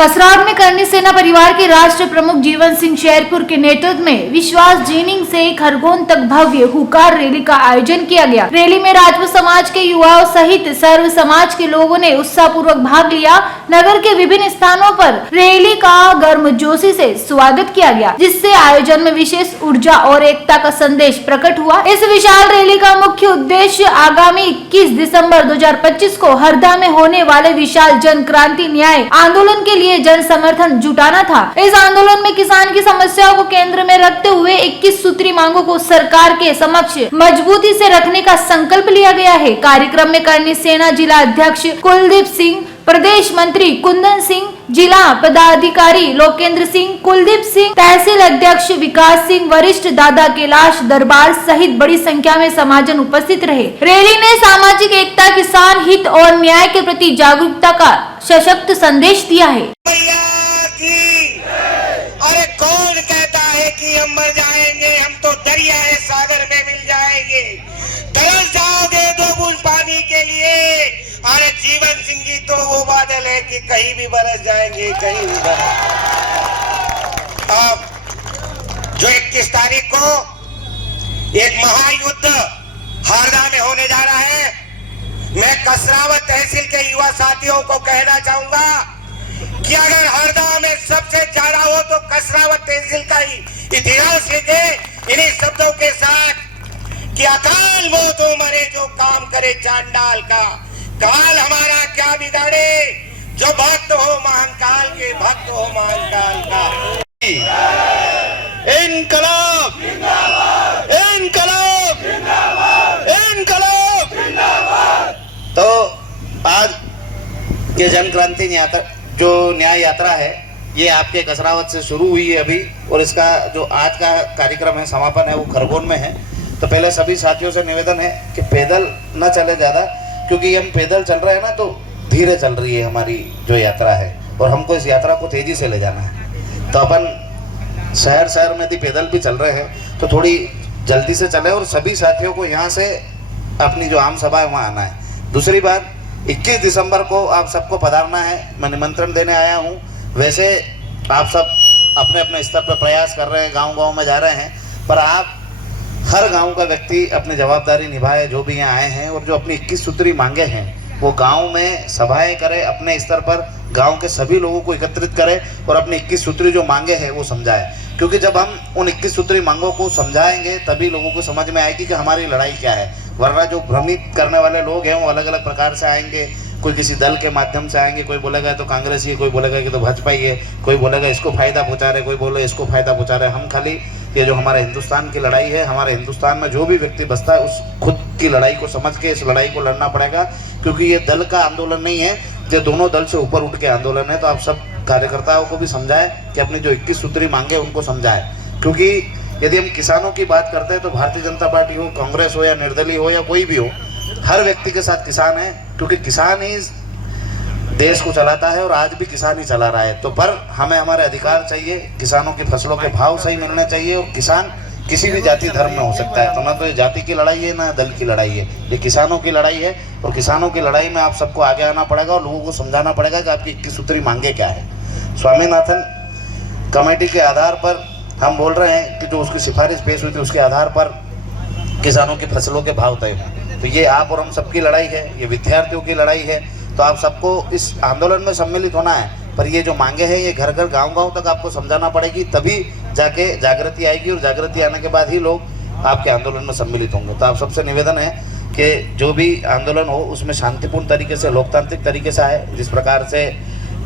कसरावद में करनी सेना परिवार के राष्ट्रीय प्रमुख जीवन सिंह शेरपुर के नेतृत्व में विश्वास जीनिंग से खरगोन तक भव्य हुकार रैली का आयोजन किया गया। रैली में राजपूत समाज के युवाओं सहित सर्व समाज के लोगों ने उत्साह पूर्वक भाग लिया। नगर के विभिन्न स्थानों पर रैली का गर्मजोशी से स्वागत किया गया, जिससे आयोजन में विशेष ऊर्जा और एकता का संदेश प्रकट हुआ। इस विशाल रैली का मुख्य उद्देश्य आगामी 21 दिसंबर 2025 को हरदा में होने वाले विशाल जन क्रांति न्याय आंदोलन के लिए जन समर्थन जुटाना था। इस आंदोलन में किसान की समस्याओं को केंद्र में रखते हुए 21 सूत्री मांगों को सरकार के समक्ष मजबूती से रखने का संकल्प लिया गया है। कार्यक्रम में करनी सेना जिला अध्यक्ष कुलदीप सिंह, प्रदेश मंत्री कुंदन सिंह, जिला पदाधिकारी लोकेंद्र सिंह, कुलदीप सिंह, तहसील अध्यक्ष विकास सिंह, वरिष्ठ दादा कैलाश दरबार सहित बड़ी संख्या में समाजजन उपस्थित रहे। रैली ने सामाजिक एकता, किसान हित और न्याय के प्रति जागरूकता का सशक्त संदेश दिया है। अरे कौन कहता है कि हम मर जाएंगे, हम तो दरिया है सागर में मिल जाएंगे। तरस जाओगे 2 बूंद पानी के लिए। अरे जीवन सिंह जी तो वो बादल है कि कहीं भी बरस जाएंगे, कहीं भी बरस। अब जो 21 तारीख को एक महायुद्ध हरदा में होने जा रहा है, मैं कसरावद तहसील के युवा साथियों को कहना चाहूंगा कि अगर हरदा में सबसे ज्यादा हो तो कसरावद तहसील का ही इतिहास लिखे इन्हीं शब्दों के साथ कि अकाल मौत हो मरे जो काम करे चांडाल का, काल हमारा क्या बिगाड़े जो भक्त हो महाकाल के, भक्त हो महाकाल का। इनकलाब इनकलाब इनकलाब। तो आज ये जन क्रांति जो न्याय यात्रा है, ये आपके कसरावद से शुरू हुई है अभी, और इसका जो आज का कार्यक्रम है, समापन है, वो खरगोन में है। तो पहले सभी साथियों से निवेदन है कि पैदल न चले ज़्यादा, क्योंकि हम पैदल चल रहे हैं ना, तो धीरे चल रही है हमारी जो यात्रा है, और हमको इस यात्रा को तेज़ी से ले जाना है। तो अपन शहर में भी पैदल भी चल रहे हैं, तो थोड़ी जल्दी से चले, और सभी साथियों को यहाँ से अपनी जो आम सभा है वहाँ आना है। दूसरी बात, 21 दिसंबर को आप सबको पधारना है। मैं निमंत्रण देने आया हूँ। वैसे आप सब अपने अपने स्तर पर प्रयास कर रहे हैं, गांव-गांव में जा रहे हैं, पर आप हर गांव का व्यक्ति अपनी जवाबदारी निभाए, जो भी यहाँ आए हैं, और जो अपनी 21 सूत्री मांगे हैं वो गांव में सभाएं करे, अपने स्तर पर गांव के सभी लोगों को एकत्रित करे और अपनी 21 सूत्री जो मांगे हैं वो समझाए। क्योंकि जब हम उन 21 सूत्री मांगों को समझाएंगे तभी लोगों को समझ में आएगी कि हमारी लड़ाई क्या है। वरना जो भ्रमित करने वाले लोग हैं वो अलग अलग प्रकार से आएंगे। कोई किसी दल के माध्यम से आएंगे, कोई बोलेगा तो कांग्रेस ही, कोई बोलेगा कि तो भाजपा ही है, कोई बोलेगा इसको फायदा पहुंचा रहे, कोई बोले इसको फायदा पहुंचा रहे। हम खाली ये जो हमारे हिंदुस्तान की लड़ाई है, हमारे हिंदुस्तान में जो भी व्यक्ति बसता है उस खुद की लड़ाई को समझ के इस लड़ाई को लड़ना पड़ेगा, क्योंकि ये दल का आंदोलन नहीं है, ये दोनों दल से ऊपर उठ के आंदोलन है। तो आप सब कार्यकर्ताओं को भी समझाए कि अपनी जो 21 सूत्री मांगे उनको समझाए। क्योंकि यदि हम किसानों की बात करते हैं तो भारतीय जनता पार्टी हो, कांग्रेस हो या निर्दलीय हो या कोई भी हो, हर व्यक्ति के साथ किसान है, क्योंकि किसान ही देश को चलाता है और आज भी किसान ही चला रहा है। तो पर हमें हमारे अधिकार चाहिए, किसानों की फसलों के भाव सही मिलने चाहिए, और किसान किसी भी जाति धर्म में हो सकता है। तो ना तो ये जाति की लड़ाई है ना दल की लड़ाई है, ये किसानों की लड़ाई है, और किसानों की लड़ाई में आप सबको आगे आना पड़ेगा और लोगों को समझाना पड़ेगा कि आपकी 21 सूत्री मांगे क्या है। स्वामीनाथन कमेटी के आधार पर हम बोल रहे हैं कि जो उसकी सिफारिश पेश हुई थी उसके आधार पर किसानों की फसलों के भाव तय हों। तो ये आप और हम सबकी लड़ाई है, ये विद्यार्थियों की लड़ाई है। तो आप सबको इस आंदोलन में सम्मिलित होना है, पर ये जो मांगे हैं ये घर घर गांव-गांव तक आपको समझाना पड़ेगी, तभी जाके जागृति आएगी, और जागृति आने के बाद ही लोग आपके आंदोलन में सम्मिलित होंगे। तो आप सबसे निवेदन है कि जो भी आंदोलन हो उसमें शांतिपूर्ण तरीके से, लोकतांत्रिक तरीके से आए। जिस प्रकार से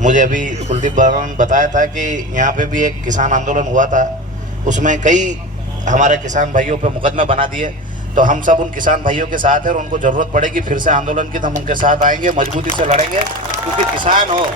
मुझे अभी कुलदीप बाबा ने बताया था कि यहाँ पे भी एक किसान आंदोलन हुआ था, उसमें कई हमारे किसान भाइयों पे मुकदमे बना दिए। तो हम सब उन किसान भाइयों के साथ हैं, और उनको ज़रूरत पड़ेगी फिर से आंदोलन की तो हम उनके साथ आएंगे, मजबूती से लड़ेंगे। क्योंकि किसान हो,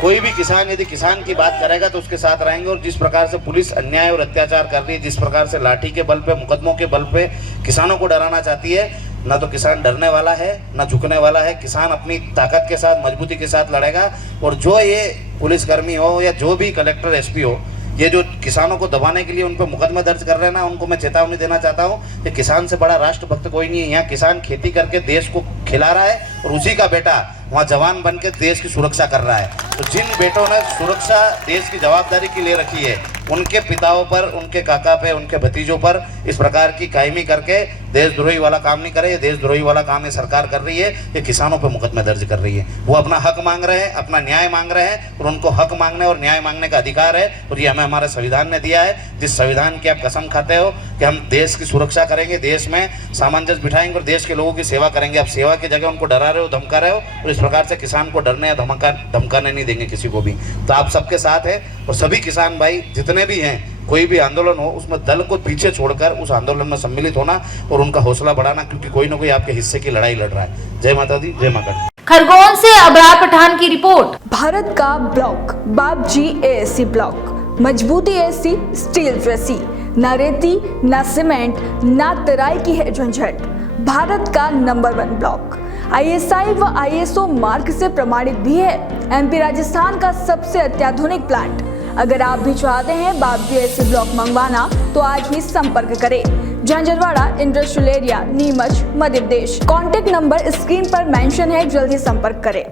कोई भी किसान यदि किसान की बात करेगा तो उसके साथ रहेंगे। और जिस प्रकार से पुलिस अन्याय और अत्याचार कर रही है, जिस प्रकार से लाठी के बल पे, मुकदमों के बल पे किसानों को डराना चाहती है, ना तो किसान डरने वाला है ना झुकने वाला है। किसान अपनी ताकत के साथ, मजबूती के साथ लड़ेगा। और जो ये पुलिसकर्मी हो या जो भी कलेक्टर एसपी हो, ये जो किसानों को दबाने के लिए उन पर मुकदमा दर्ज कर रहे हैं ना, उनको मैं चेतावनी देना चाहता हूँ कि किसान से बड़ा राष्ट्रभक्त कोई नहीं है। यहाँ किसान खेती करके देश को खिला रहा है, और उसी का बेटा वहाँ जवान बन के देश की सुरक्षा कर रहा है। तो तो जिन बेटों ने सुरक्षा देश की जवाबदारी की ले रखी है, उनके पिताओं पर, उनके काका पे, उनके भतीजों पर इस प्रकार की कायमी करके देशद्रोही वाला काम नहीं करे। ये देशद्रोही वाला काम ये सरकार कर रही है, ये किसानों पे मुकदमे दर्ज कर रही है। वो अपना हक मांग रहे हैं, अपना न्याय मांग रहे हैं, और उनको हक मांगने और न्याय मांगने का अधिकार है, और ये हमें हमारे संविधान ने दिया है। जिस संविधान की आप कसम खाते हो कि हम देश की सुरक्षा करेंगे, देश में सामंजस्य बिठाएंगे और देश के लोगों की सेवा करेंगे, आप सेवा की जगह उनको डरा रहे हो, धमका रहे हो, और इस प्रकार से किसान को डरने या धमकाने नहीं देंगे किसी को भी। तो आप सबके साथ है, और सभी किसान भाई जितने भी हैं, कोई भी आंदोलन हो उसमें दल को पीछे छोड़कर उस आंदोलन में सम्मिलित होना और उनका हौसला बढ़ाना, क्योंकि कोई ना कोई आपके हिस्से की लड़ाई लड़ रहा है। जय माता दी, जय माता दी। खरगोन से अबरार पठान की रिपोर्ट। भारत का ब्लॉक बाबजी एएससी ब्लॉक, मजबूती ऐसी स्टील जैसी, न रेती न सीमेंट न तराई की है झंझट। भारत का नंबर 1 ब्लॉक ISI व ISO मार्क से प्रमाणित भी है। MP राजस्थान का सबसे अत्याधुनिक प्लांट। अगर आप भी चाहते हैं बाबजी एएससी ब्लॉक मंगवाना तो आज ही संपर्क करें। Jhanjharwada industrial area, Neemuch, Madhya Pradesh. Contact number screen पर मेंशन है, जल्दी संपर्क करें।